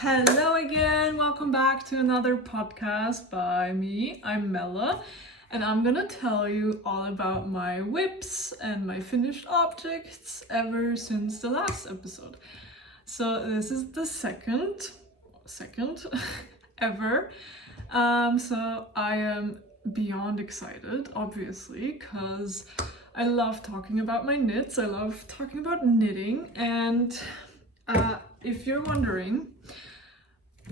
Hello again, welcome back to another podcast by me. I'm Mella, and I'm gonna tell you all about my whips and my finished objects ever since the last episode. So this is the second ever. So I am beyond excited, obviously, because I love talking about my knits. I love talking about knitting, and if you're wondering,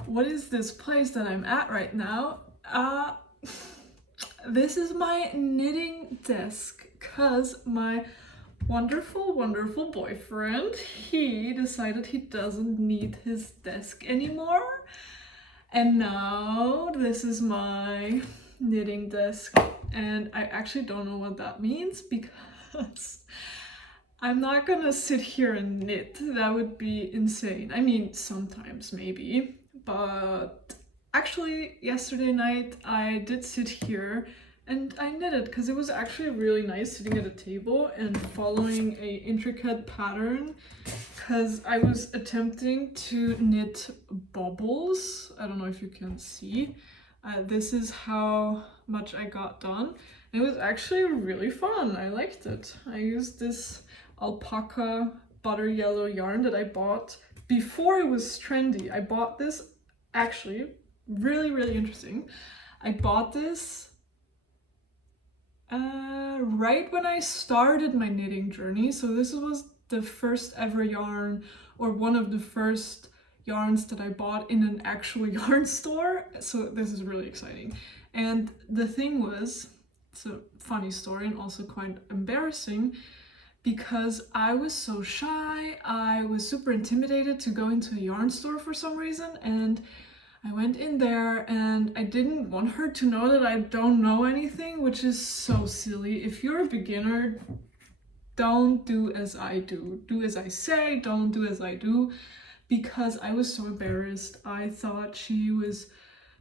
what is this place that I'm at right now? This is my knitting desk, because my wonderful boyfriend, he decided he doesn't need his desk anymore. And now this is my knitting desk, and I actually don't know what that means because I'm not gonna sit here and knit. That would be insane. I mean, sometimes maybe, but actually yesterday night I did sit here and I knitted because it was actually really nice sitting at a table and following a intricate pattern, because I was attempting to knit bubbles. I don't know if you can see. This is how much I got done. It was actually really fun. I liked it. I used this alpaca butter yellow yarn that I bought before it was trendy. I bought this, actually, really interesting. I bought this right when I started my knitting journey. So this was the first ever yarn, or one of the first yarns that I bought in an actual yarn store. So this is really exciting. And the thing was, it's a funny story and also quite embarrassing, because I was so shy. I was super intimidated to go into a yarn store for some reason, and I went in there and I didn't want her to know that I don't know anything, which is so silly. If you're a beginner, don't do as I do. Do as I say, don't do as I do, because I was so embarrassed. I thought she was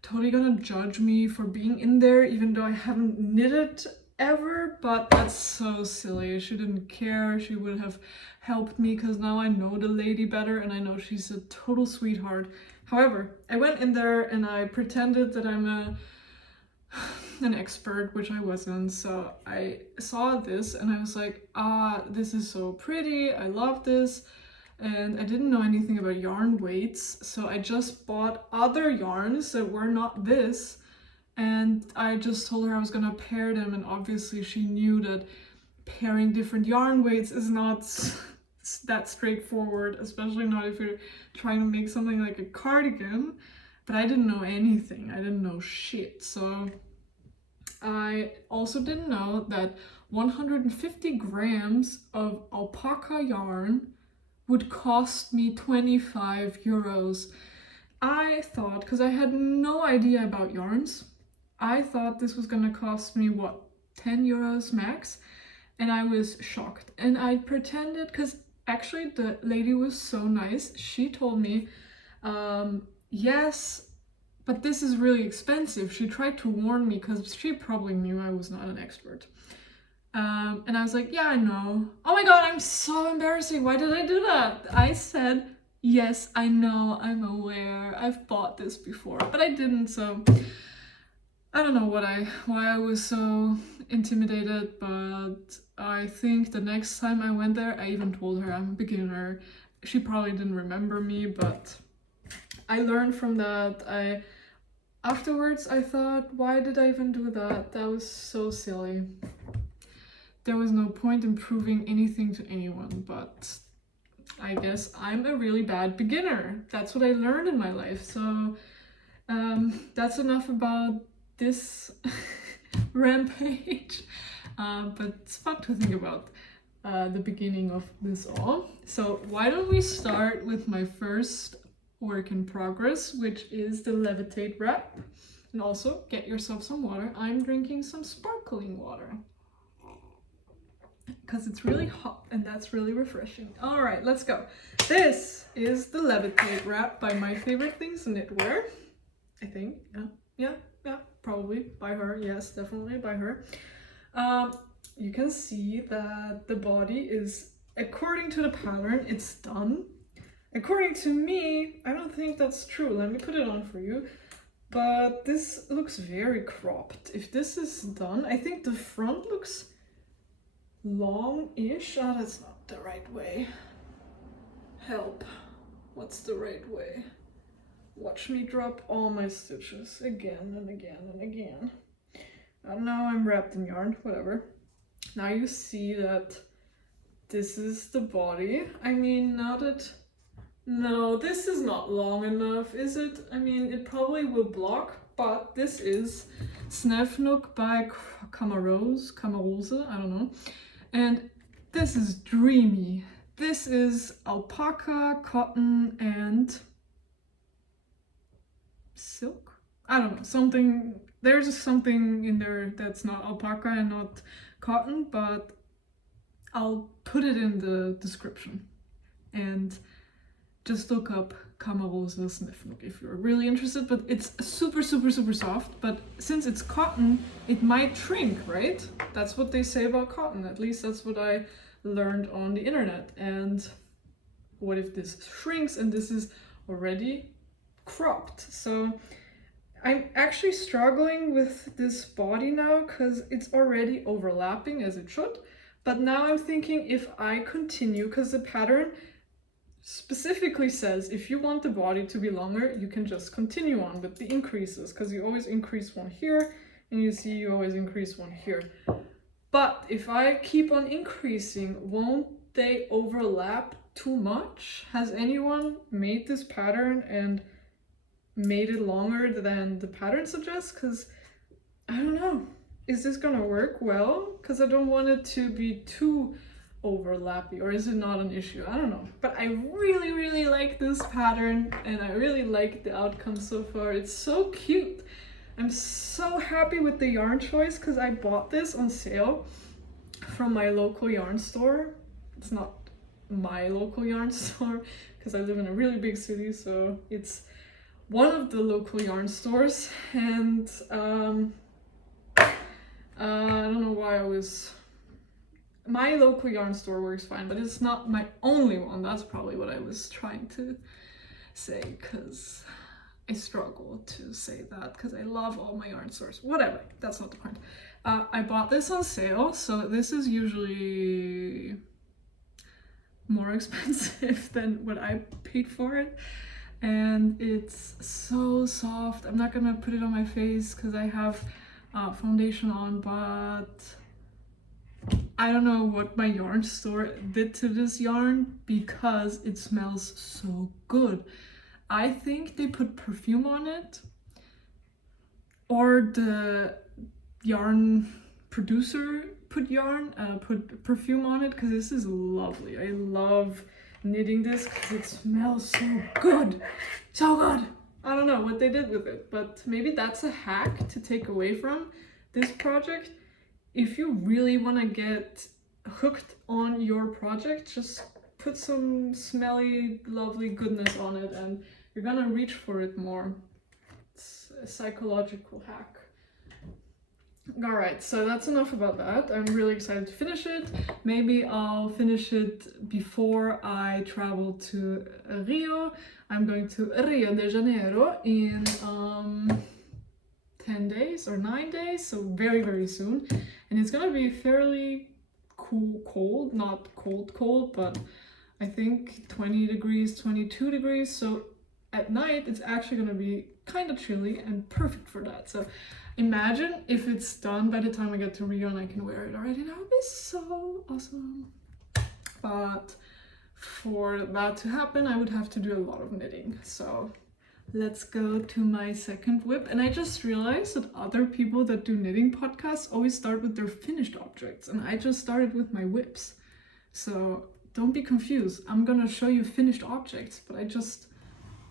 totally gonna judge me for being in there, even though I haven't knitted ever, but that's so silly. She didn't care. She would have helped me, because now I know the lady better and I know she's a total sweetheart. However, I went in there and I pretended that I'm an expert, which I wasn't. So I saw this and I was like, this is so pretty. I love this. And I didn't know anything about yarn weights, so I just bought other yarns that were not this, and I just told her I was gonna pair them, and obviously she knew that pairing different yarn weights is not that straightforward, especially not if you're trying to make something like a cardigan. But I didn't know anything. I didn't know shit. So I also didn't know that 150 grams of alpaca yarn would cost me 25 euros. I thought, because I had no idea about yarns, I thought this was gonna cost me, what, 10 euros max? And I was shocked. And I pretended, because actually the lady was so nice. She told me, yes, but this is really expensive. She tried to warn me because she probably knew I was not an expert. And I was like, yeah, I know. Oh my god, I'm so embarrassing. Why did I do that? I said, yes, I know, I'm aware. I've bought this before, but I didn't, so I don't know why I was so intimidated, but I think the next time I went there, I even told her I'm a beginner. She probably didn't remember me, but I learned from that. Afterwards I thought, why did I even do that? That was so silly. There was no point in proving anything to anyone, but I guess I'm a really bad beginner. That's what I learned in my life. So that's enough about this rampage. But it's fun to think about the beginning of this all. So why don't we start with my first work in progress, which is the levitate wrap. And also get yourself some water. I'm drinking some sparkling water, because it's really hot and that's really refreshing. All right, let's go. This is the levitate wrap by My Favorite Things Knitwear. I think, yeah, probably by her. Yes, definitely by her. You can see that the body is, according to the pattern, it's done. According to me, I don't think that's true. Let me put it on for you. But this looks very cropped. If this is done, I think the front looks long-ish. Ah, that's not the right way. Help. What's the right way? Watch me drop all my stitches again and again and again. Now I'm wrapped in yarn, whatever. Now you see that this is the body. I mean, now that... No, this is not long enough, is it? I mean, it probably will block, but this is Snefnuk by Camarose, I don't know. And this is dreamy. This is alpaca, cotton, and silk? I don't know, something, there's something in there that's not alpaca and not cotton, but I'll put it in the description. And just look up Camarose Snefnuk if you're really interested, but it's super, super, super soft. But since it's cotton, it might shrink, right? That's what they say about cotton. At least that's what I learned on the internet. And what if this shrinks and this is already cropped? So I'm actually struggling with this body now because it's already overlapping as it should. But now I'm thinking if I continue, because the pattern specifically says if you want the body to be longer, you can just continue on with the increases, because you always increase one here and you see you always increase one here. But if I keep on increasing, won't they overlap too much? Has anyone made this pattern and made it longer than the pattern suggests? Because I don't know, is this gonna work well? Because I don't want it to be too overlappy, or is it not an issue? I don't know, but I really, really like this pattern and I really like the outcome so far. It's so cute. I'm so happy with the yarn choice because I bought this on sale from my local yarn store. It's not my local yarn store because I live in a really big city, so it's one of the local yarn stores. And I don't know why my local yarn store works fine, but it's not my only one. That's probably what I was trying to say, because I struggle to say that because I love all my yarn stores. Whatever, that's not the point. I bought this on sale, so this is usually more expensive than what I paid for it. And it's so soft. I'm not gonna put it on my face because I have foundation on, but I don't know what my yarn store did to this yarn because it smells so good. I think they put perfume on it, or the yarn producer put perfume on it, because this is lovely. I love knitting this because it smells so good. So good! I don't know what they did with it, but maybe that's a hack to take away from this project. If you really want to get hooked on your project, just put some smelly, lovely goodness on it and you're gonna reach for it more. It's a psychological hack. Alright, so that's enough about that. I'm really excited to finish it. Maybe I'll finish it before I travel to Rio. I'm going to Rio de Janeiro in 10 days or 9 days, so very, very soon. And it's gonna be fairly cold, not cold, but I think 20 degrees, 22 degrees. So at night, it's actually gonna be kind of chilly and perfect for that. So imagine if it's done by the time I get to Rio and I can wear it already. That would be so awesome. But for that to happen, I would have to do a lot of knitting. So let's go to my second whip. And I just realized that other people that do knitting podcasts always start with their finished objects, and I just started with my whips. So don't be confused. I'm gonna show you finished objects, but I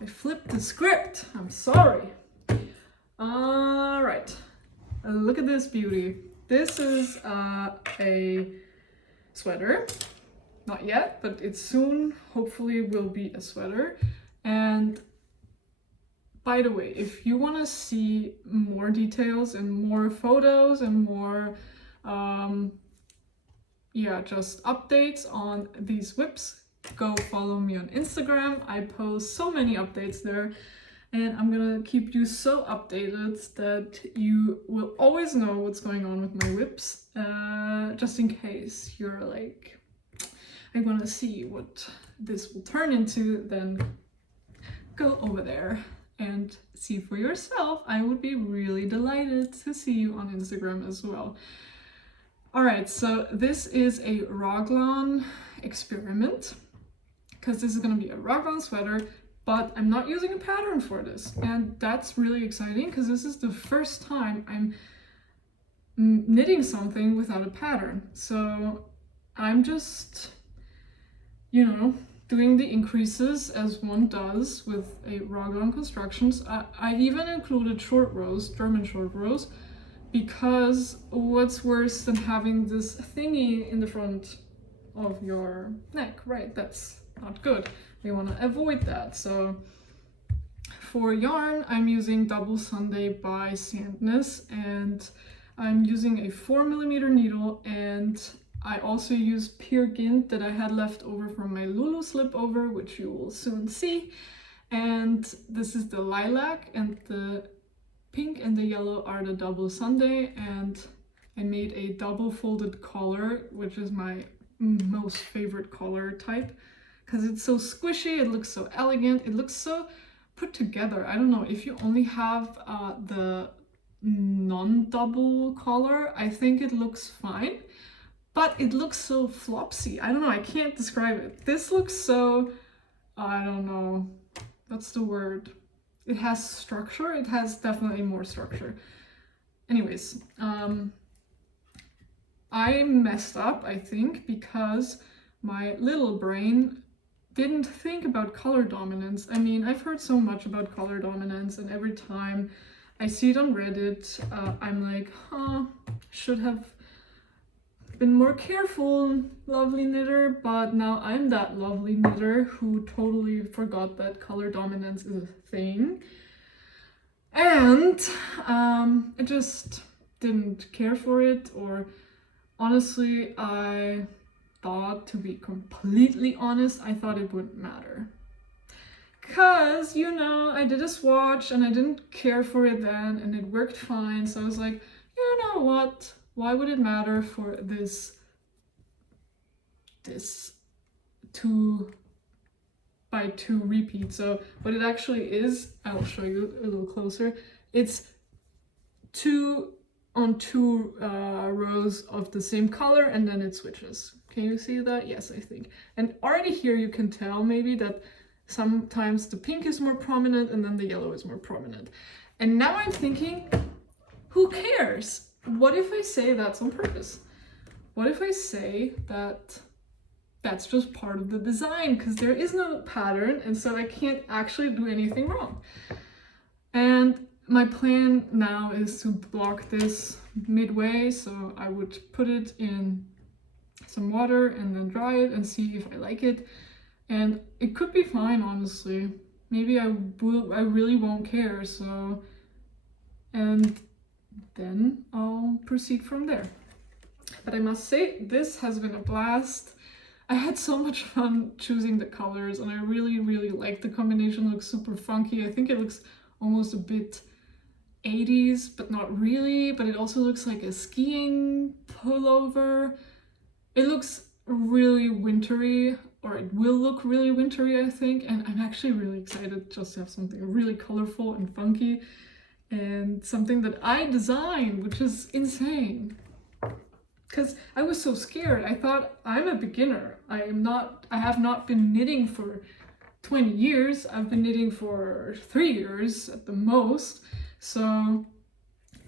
flipped the script. I'm sorry. All right, look at this beauty. This is a sweater. Not yet, but it soon hopefully will be a sweater. And by the way, if you want to see more details and more photos and more just updates on these whips, go follow me on Instagram. I post so many updates there, and I'm gonna keep you so updated that you will always know what's going on with my whips, just in case you're like, I wanna see what this will turn into, then go over there and see for yourself. I would be really delighted to see you on Instagram as well. Alright, so this is a raglan experiment, because this is going to be a raglan sweater, but I'm not using a pattern for this, and that's really exciting because this is the first time I'm knitting something without a pattern. So I'm just, you know, doing the increases as one does with a raglan constructions. I even included short rows, German short rows, because what's worse than having this thingy in the front of your neck, right? That's not good. We want to avoid that. So for yarn, I'm using Double Sunday by Sandness, and I'm using a 4mm needle, and I also use Peer Gynt that I had left over from my Lulu slip over, which you will soon see. And this is the lilac, and the pink and the yellow are the Double Sunday, and I made a double folded collar, which is my most favorite collar type, because it's so squishy, it looks so elegant, it looks so put together. I don't know, if you only have the non-double collar, I think it looks fine, but it looks so flopsy. I don't know, I can't describe it. This looks so, I don't know, what's the word? It has structure, it has definitely more structure. Anyways, I messed up, I think, because my little brain didn't think about color dominance. I mean, I've heard so much about color dominance, and every time I see it on Reddit, I'm like, should have been more careful, lovely knitter, but now I'm that lovely knitter who totally forgot that color dominance is a thing. And I just didn't care for it, or honestly, I thought, to be completely honest, I thought it wouldn't matter. Cause, you know, I did a swatch and I didn't care for it then, and it worked fine, so I was like, you know what? Why would it matter for this 2x2 repeat? So what it actually is, I'll show you a little closer. It's 2 on 2 rows of the same color, and then it switches. Can you see that? Yes, I think. And already here you can tell maybe that sometimes the pink is more prominent and then the yellow is more prominent. And now I'm thinking, who cares? What if I say that's on purpose? What if I say that that's just part of the design, because there is no pattern, and so I can't actually do anything wrong. And my plan now is to block this midway, so I would put it in some water and then dry it and see if I like it. And it could be fine, honestly. Maybe I really won't care, so, and then I'll proceed from there. But I must say, this has been a blast. I had so much fun choosing the colors, and I really, really like the combination. It looks super funky. I think it looks almost a bit 80s, but not really. But it also looks like a skiing pullover. It looks really wintry, or it will look really wintry, I think. And I'm actually really excited just to have something really colorful and funky, and something that I designed, which is insane. Because I was so scared. I thought, I'm a beginner. I have not been knitting for 20 years. I've been knitting for 3 years at the most. So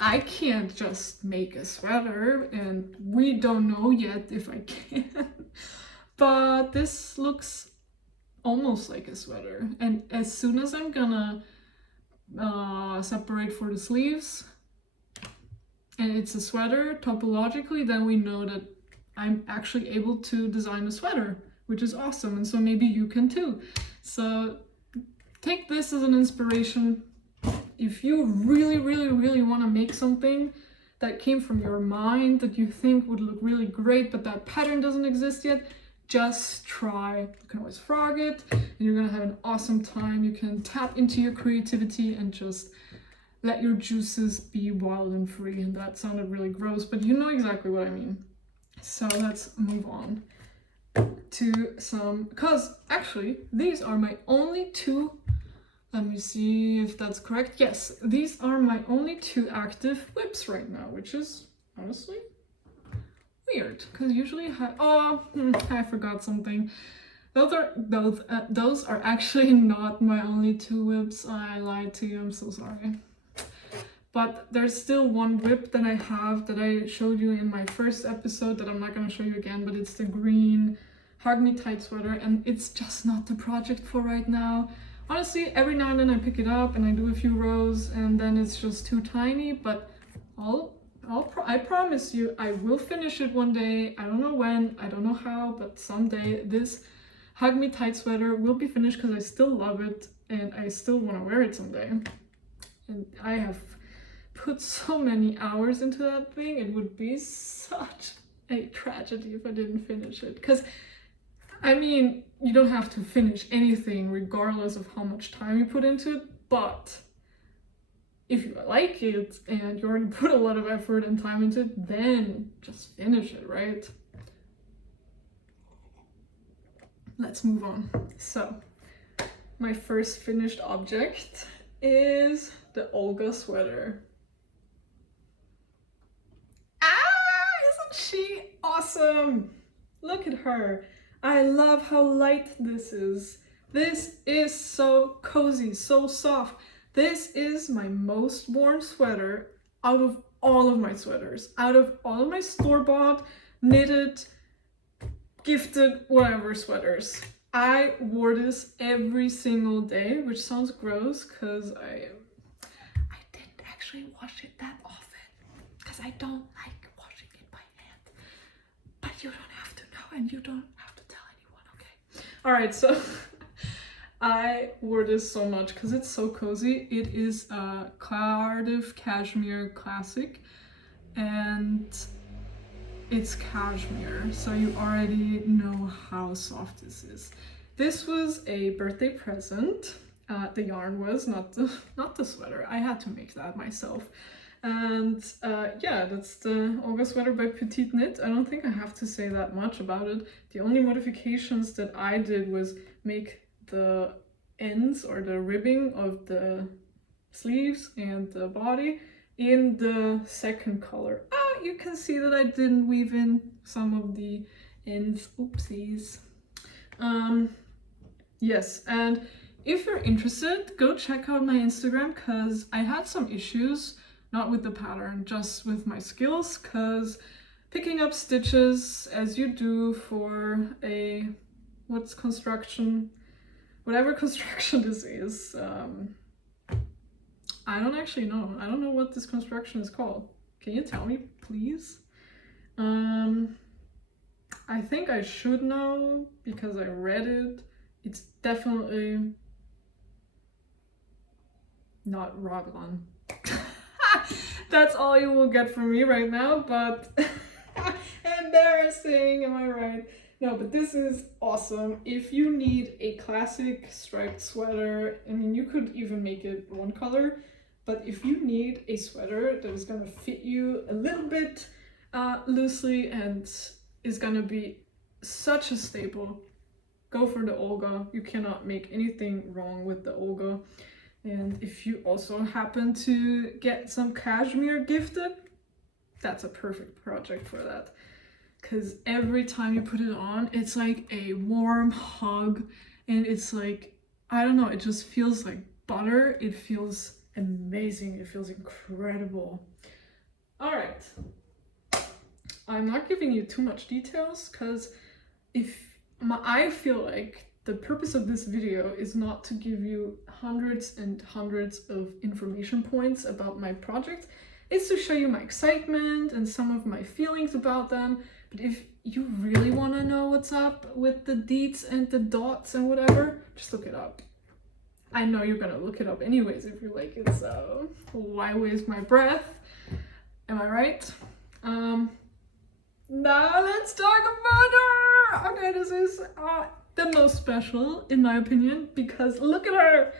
I can't just make a sweater, and we don't know yet if I can. But this looks almost like a sweater. And as soon as I'm gonna separate for the sleeves, and it's a sweater topologically, then we know that I'm actually able to design a sweater, which is awesome. And so maybe you can too. So take this as an inspiration. If you really, really, really want to make something that came from your mind that you think would look really great, but that pattern doesn't exist yet, just try. You can always frog it, and you're gonna have an awesome time. You can tap into your creativity and just let your juices be wild and free. And that sounded really gross, but you know exactly what I mean. So let's move on to some, because actually these are my only two, let me see if that's correct. Yes, these are my only two active whips right now, which is honestly weird, because usually I forgot something. Those are actually not my only two whips. I lied to you, I'm so sorry. But there's still one whip that I have that I showed you in my first episode that I'm not going to show you again, but it's the green Hug Me Tight sweater, and it's just not the project for right now. Honestly, every now and then I pick it up and I do a few rows and then it's just too tiny, but I promise you I will finish it one day. I don't know when, I don't know how, but someday this Hug Me Tight sweater will be finished because I still love it and I still want to wear it someday. And I have put so many hours into that thing. It would be such a tragedy if I didn't finish it. Because, I mean, you don't have to finish anything regardless of how much time you put into it, but if you like it and you already put a lot of effort and time into it, then just finish it, right? Let's move on. So, my first finished object is the Olga sweater. Isn't she awesome? Look at her. I love how light this is. This is so cozy, so soft. This is my most worn sweater out of all of my sweaters. Out of all of my store-bought, knitted, gifted, whatever sweaters. I wore this every single day, which sounds gross because I didn't actually wash it that often because I don't like washing it by hand. But you don't have to know and you don't have to tell anyone, okay? Alright, so I wore this so much because it's so cozy. It is a Cardiff Cashmere Classic and it's cashmere, so you already know how soft this is. This was a birthday present. The yarn was, not the sweater. I had to make that myself. And yeah, that's the Olga sweater by Petite Knit. I don't think I have to say that much about it. The only modifications that I did was make the ends or the ribbing of the sleeves and the body in the second color. You can see that I didn't weave in some of the ends. Oopsies. Yes, and if you're interested, go check out my Instagram because I had some issues, not with the pattern, just with my skills, because picking up stitches as you do for a whatever construction this is, I don't actually know. I don't know what this construction is called. Can you tell me, please? I think I should know because I read it. It's definitely not raglan. That's all you will get from me right now, but embarrassing, am I right? No, but this is awesome. If you need a classic striped sweater, I mean, you could even make it one color, but if you need a sweater that is gonna fit you a little bit loosely and is gonna be such a staple, go for the Olga. You cannot make anything wrong with the Olga. And if you also happen to get some cashmere gifted, that's a perfect project for that. Because every time you put it on, it's like a warm hug and it's like, I don't know, it just feels like butter. It feels amazing. It feels incredible. All right. I'm not giving you too much details because I feel like the purpose of this video is not to give you hundreds and hundreds of information points about my project. It's to show you my excitement and some of my feelings about them. But if you really want to know what's up with the deets and the dots and whatever, just look it up. I know you're gonna look it up anyways if you like it, so why waste my breath? Am I right? Now let's talk about her! Okay, this is the most special in my opinion because look at her.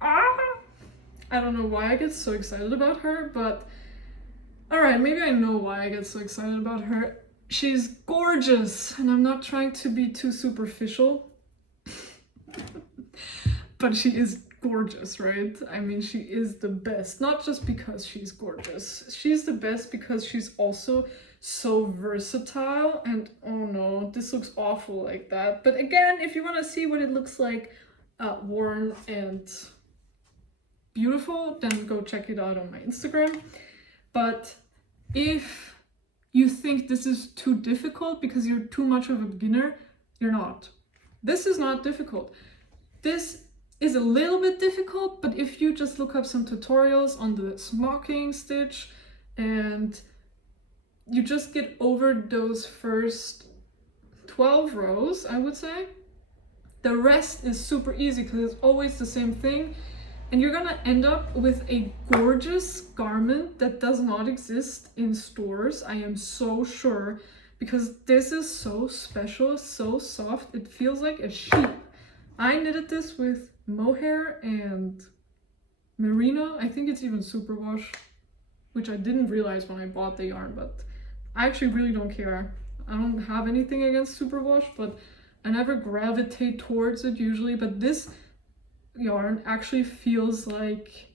I don't know why I get so excited about her, but alright, maybe I know why I get so excited about her. She's gorgeous, and I'm not trying to be too superficial, but she is gorgeous, right? I mean, she is the best, not just because she's gorgeous. She's the best because she's also so versatile, and oh no, this looks awful like that. But again, if you want to see what it looks like worn and beautiful, then go check it out on my Instagram. But if you think this is too difficult because you're too much of a beginner, you're not. This is not difficult. This is a little bit difficult, but if you just look up some tutorials on the smocking stitch and you just get over those first 12 rows, I would say, the rest is super easy because it's always the same thing. And you're gonna end up with a gorgeous garment that does not exist in stores, I am so sure, because this is so special, so soft, it feels like a sheep. I knitted this with mohair and merino. I think it's even superwash, which I didn't realize when I bought the yarn, but I actually really don't care. I don't have anything against superwash, but I never gravitate towards it usually. But this yarn actually feels like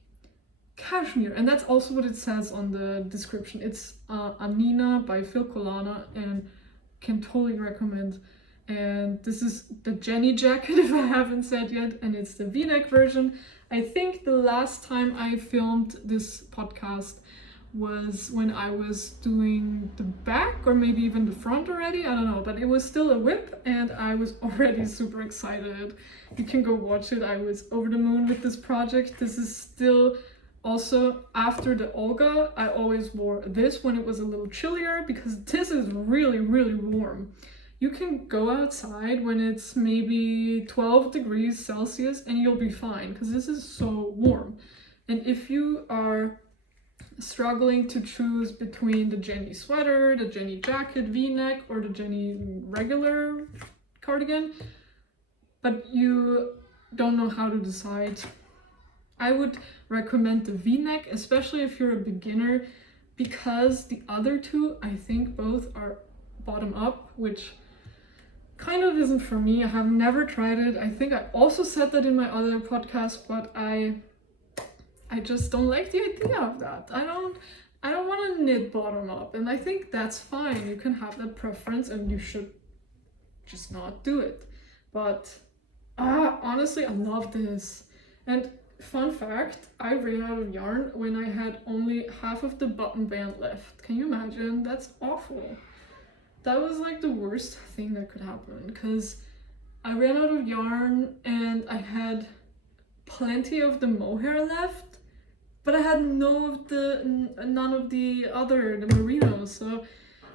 cashmere, and that's also what it says on the description. It's Anina by Phil Colana, and can totally recommend. And this is the Jenny jacket, if I haven't said yet, and it's the v-neck version. I think the last time I filmed this podcast was when I was doing the back, or maybe even the front already, I don't know, but it was still a whip and I was already super excited. You can go watch it. I was over the moon with this project. This is still also after the Olga. I always wore this when it was a little chillier because this is really, really warm. You can go outside when it's maybe 12 degrees Celsius and you'll be fine because this is so warm. And if you are struggling to choose between the Jenny sweater, the Jenny jacket v-neck, or the Jenny regular cardigan, but you don't know how to decide, I would recommend the v-neck, especially if you're a beginner, because the other two, I think both are bottom up, which kind of isn't for me. I have never tried it. I think I also said that in my other podcast, but I just don't like the idea of that. I don't want to knit bottom up, and I think that's fine. You can have that preference and you should just not do it. But honestly, I love this. And fun fact, I ran out of yarn when I had only half of the button band left. Can you imagine? That's awful. That was like the worst thing that could happen, because I ran out of yarn and I had plenty of the mohair left, but I had none of the other, the merino, so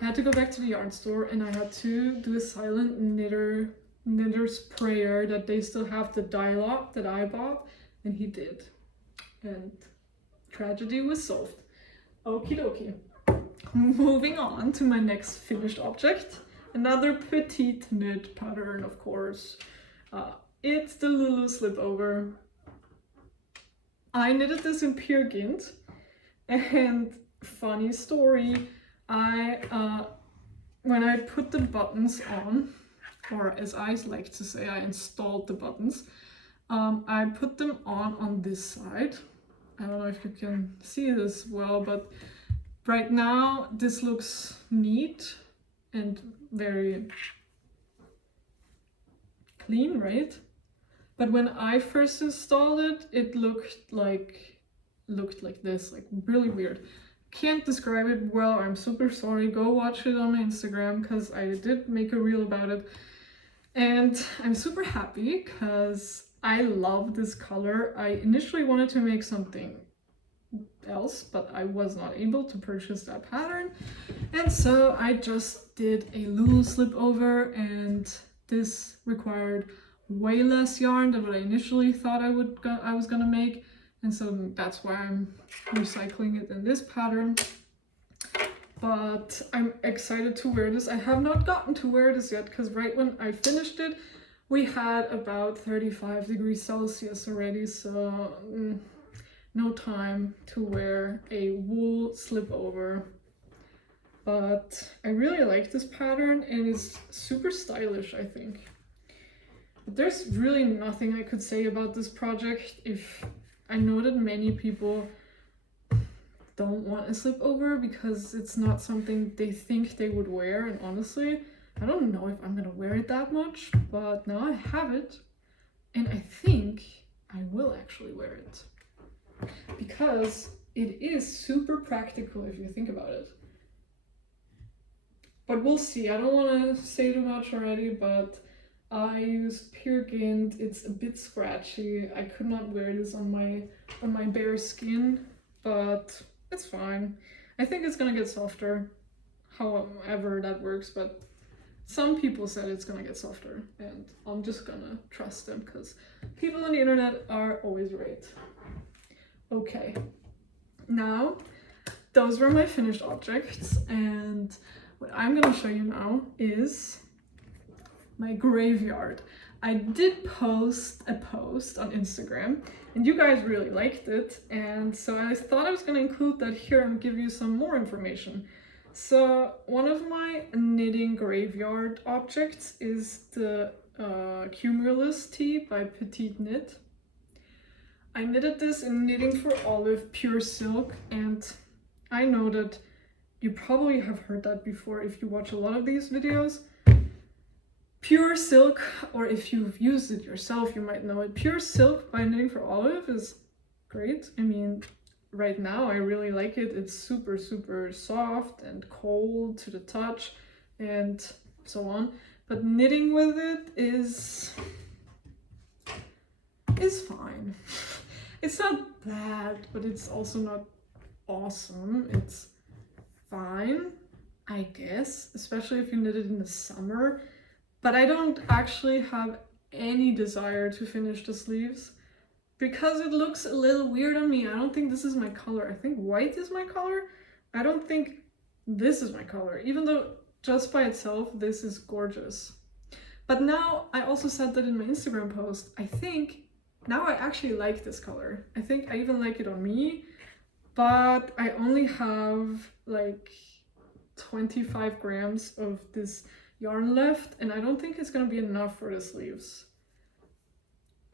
I had to go back to the yarn store and I had to do a silent knitter's prayer that they still have the dye lot that I bought, and he did. And tragedy was solved. Okie dokie. Moving on to my next finished object. Another petite knit pattern, of course. It's the Lulu slipover. I knitted this in Peer Gynt, and funny story, when I put the buttons on, or as I like to say, I installed the buttons, I put them on this side. I don't know if you can see this well, but right now this looks neat and very clean, right? But when I first installed it, it looked like this, like really weird. Can't describe it well, I'm super sorry. Go watch it on my Instagram because I did make a reel about it. And I'm super happy because I love this color. I initially wanted to make something else, but I was not able to purchase that pattern. And so I just did a Lulu slipover, and this required way less yarn than what I initially thought I was gonna make, and so that's why I'm recycling it in this pattern. but I'm excited to wear this. I have not gotten to wear this yet because right when I finished it, we had about 35 degrees Celsius already, so no time to wear a wool slip over. But I really like this pattern and it's super stylish, I think. But there's really nothing I could say about this project. If I know that many people don't want a slip over because it's not something they think they would wear, and honestly, I don't know if I'm gonna wear it that much, but now I have it and I think I will actually wear it because it is super practical if you think about it. But we'll see. I don't want to say too much already, but I used Pure Gint. It's a bit scratchy. I could not wear this on my bare skin, but it's fine. I think it's gonna get softer, however that works, but some people said it's gonna get softer, and I'm just gonna trust them because people on the internet are always right. Okay, now those were my finished objects, and what I'm gonna show you now is my graveyard. I did post a post on Instagram and you guys really liked it, and so I thought I was gonna include that here and give you some more information. So one of my knitting graveyard objects is the Cumulus tee by Petite Knit. I knitted this in Knitting for Olive Pure Silk, and I know that you probably have heard that before if you watch a lot of these videos. Pure Silk, or if you've used it yourself, you might know it. Pure Silk by Knitting for Olive is great. I mean, right now I really like it. It's super, super soft and cold to the touch and so on. But knitting with it is fine. It's not bad, but it's also not awesome. It's fine, I guess, especially if you knit it in the summer. But I don't actually have any desire to finish the sleeves because it looks a little weird on me. I don't think this is my color. I think white is my color. I don't think this is my color, even though just by itself this is gorgeous. But now I also said that in my Instagram post, I think now I actually like this color. I think I even like it on me, but I only have like 25 grams of this yarn left, and I don't think it's gonna be enough for the sleeves.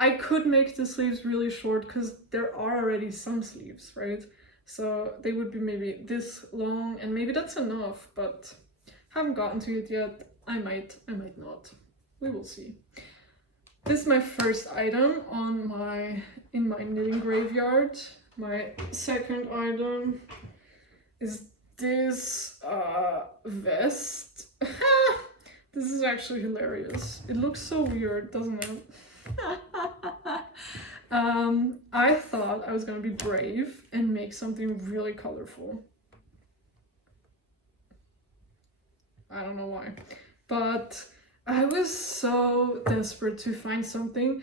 I could make the sleeves really short because there are already some sleeves, right? So they would be maybe this long, and maybe that's enough, but haven't gotten to it yet. I might not. We will see. This is my first item in my knitting graveyard. My second item is this vest. This is actually hilarious. It looks so weird, doesn't it? I thought I was gonna be brave and make something really colorful. I don't know why, but I was so desperate to find something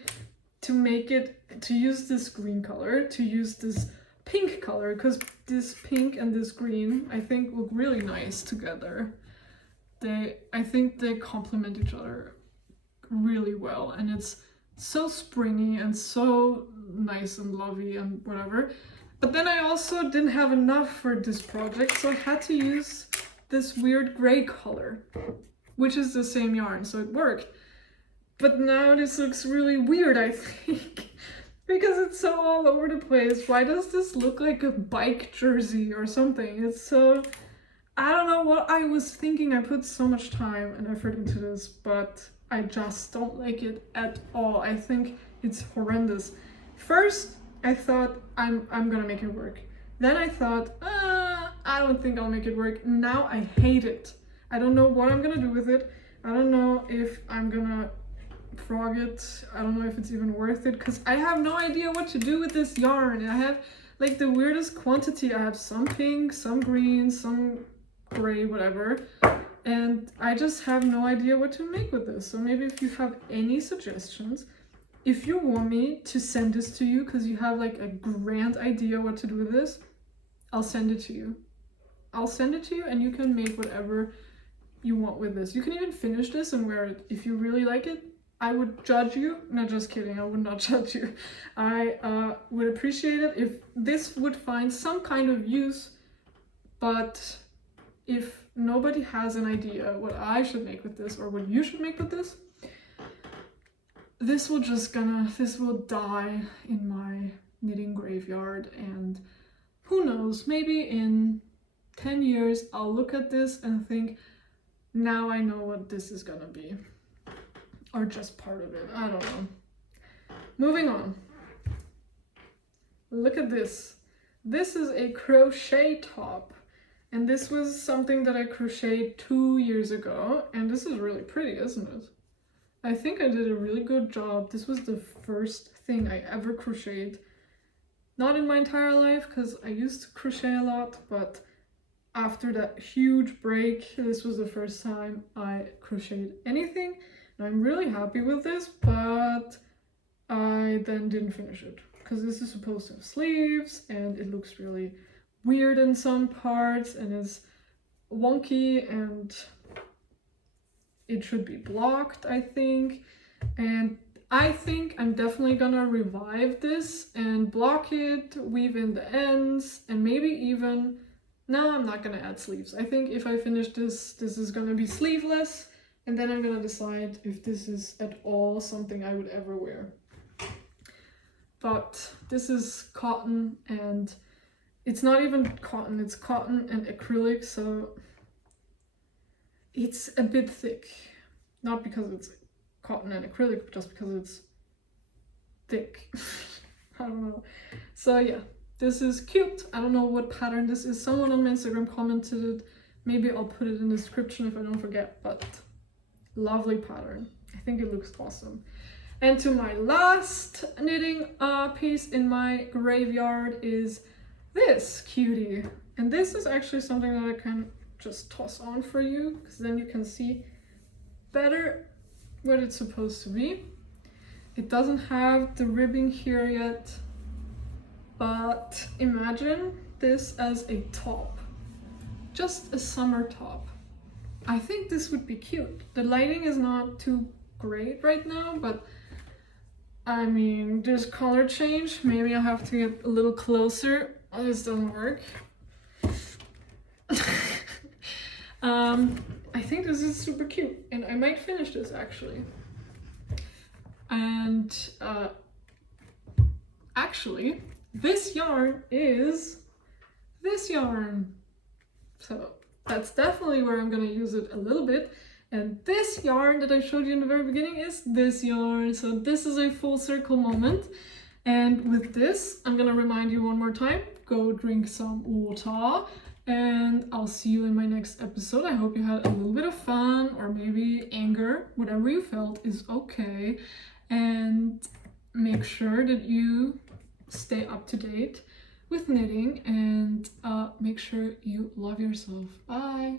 to use this green color, to use this pink color, because this pink and this green I think look really nice together. I think they complement each other really well, and it's so springy and so nice and lovey and whatever. But then I also didn't have enough for this project, so I had to use this weird gray color, which is the same yarn, so it worked. But now this looks really weird, I think, because it's so all over the place. Why does this look like a bike jersey or something? It's so... I don't know what I was thinking. I put so much time and effort into this, but I just don't like it at all. I think it's horrendous. First, I thought I'm gonna make it work. Then I thought, I don't think I'll make it work. Now I hate it. I don't know what I'm gonna do with it. I don't know if I'm gonna frog it. I don't know if it's even worth it, because I have no idea what to do with this yarn. I have like the weirdest quantity. I have some pink, some green, some gray, whatever, and I just have no idea what to make with this. So maybe if you have any suggestions, if you want me to send this to you because you have like a grand idea what to do with this, I'll send it to you. I'll send it to you and you can make whatever you want with this. You can even finish this and wear it if you really like it. I would judge you. No, just kidding. I would not judge you. I would appreciate it if this would find some kind of use, but if nobody has an idea what I should make with this or what you should make with this, this will die in my knitting graveyard, and who knows, maybe in 10 years I'll look at this and think, now I know what this is gonna be. Or just part of it, I don't know. Moving on. Look at this. This is a crochet top. And this was something that I crocheted 2 years ago. And this is really pretty, isn't it? I think I did a really good job. This was the first thing I ever crocheted. Not in my entire life, because I used to crochet a lot, but after that huge break, this was the first time I crocheted anything. And I'm really happy with this, but I then didn't finish it because this is supposed to have sleeves and it looks really weird in some parts and is wonky and it should be blocked, I think. And I think I'm definitely gonna revive this and block it, weave in the ends, and maybe even... No, I'm not gonna add sleeves. I think if I finish this, this is gonna be sleeveless. And then I'm gonna decide if this is at all something I would ever wear. But this is cotton, and it's not even cotton, it's cotton and acrylic, so it's a bit thick. Not because it's cotton and acrylic, but just because it's thick. I don't know. So yeah, this is cute. I don't know what pattern this is. Someone on my Instagram commented it. Maybe I'll put it in the description if I don't forget, but lovely pattern. I think it looks awesome. And to my last knitting piece in my graveyard is this cutie. And this is actually something that I can just toss on for you, because then you can see better what it's supposed to be. It doesn't have the ribbing here yet, but imagine this as a top. Just a summer top. I think this would be cute. The lighting is not too great right now, but I mean, there's color change. Maybe I'll have to get a little closer. Oh, this doesn't work. I think this is super cute, and I might finish this actually. And actually, this yarn is this yarn. So that's definitely where I'm gonna use it a little bit. And this yarn that I showed you in the very beginning is this yarn. So this is a full circle moment. And with this, I'm gonna remind you one more time, go drink some water. And I'll see you in my next episode. I hope you had a little bit of fun or maybe anger. Whatever you felt is okay. And make sure that you stay up to date with knitting, and make sure you love yourself. Bye!